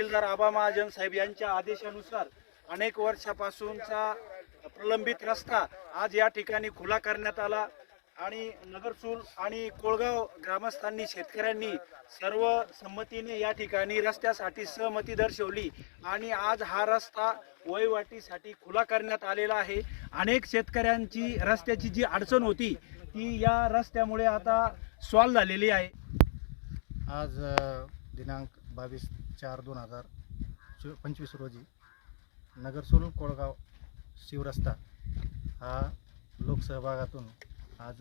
तहसीलदार आबा महाजन साहेब यांच्या आदेशानुसार अनेक वर्षापासूनचा प्रलंबित रस्ता आज या ठिकाणी खुला करण्यात आला आणि नगरसूल आणि कोळगाव ग्रामस्थांनी शेतकऱ्यांनी सर्व संमतीने या ठिकाणी रस्त्यासाठी सहमती दर्शवली आणि आज हा रस्ता वहिवाटीसाठी खुला करण्यात आलेला आहे. अनेक शेतकऱ्यांची रस्त्याची जी अडचण होती ती या रस्त्यामुळे आता सॉल्व झालेली आहे. आज दिनांक बावीस चार दोन हजार चो पंचवीस रोजी नगरसोल कोळगाव शिवरस्ता हा लोकसहभागातून आज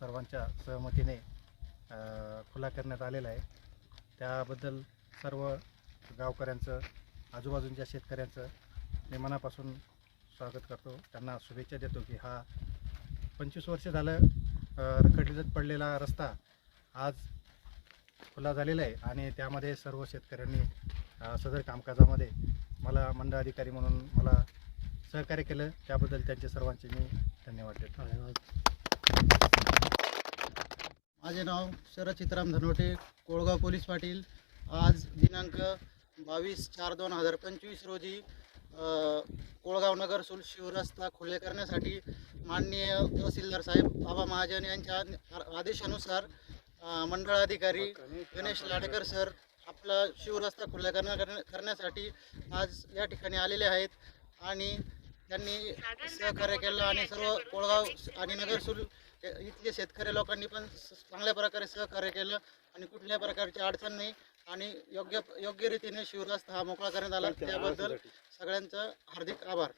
सर्वांच्या सहमतीने खुला करण्यात आलेला आहे. त्याबद्दल सर्व गावकऱ्यांचं आजूबाजूंच्या शेतकऱ्यांचं मी मनापासून स्वागत करतो. त्यांना शुभेच्छा देतो की हा पंचवीस वर्ष झालं अ, रखडलेत पडलेला रस्ता आज खुला झालेला आहे आणि त्यामध्ये सर्व शेतकऱ्यांनी सदर कामकाजामध्ये मला मंडळ अधिकारी म्हणून मला सहकार्य केलं. त्याबद्दल त्यांचे सर्वांचे मी धन्यवाद देतो. माझे नाव शरद चित्राम धनवटे कोळगाव पोलीस पाटील. आज दिनांक बावीस चार दोन हजार पंचवीस रोजी कोळगाव नगर सुल शिवरस्ता खुले करण्यासाठी माननीय तहसीलदार साहेब बाबा महाजन यांच्या आदेशानुसार मंडळाधिकारी गणेश लाडकर सर आपला शिवरस्ता खुला करण्या करण्यासाठी आज या ठिकाणी आलेले आहेत आणि त्यांनी सहकार्य केलं आणि सर्व कोळगाव आणि नगरसूल इथले शेतकरी लोकांनी पण चांगल्या प्रकारे सहकार्य केलं आणि कुठल्या प्रकारची अडचण नाही आणि योग्य योग्य रीतीने शिवरस्ता हा मोकळा करण्यात आला. त्याबद्दल सगळ्यांचं हार्दिक आभार.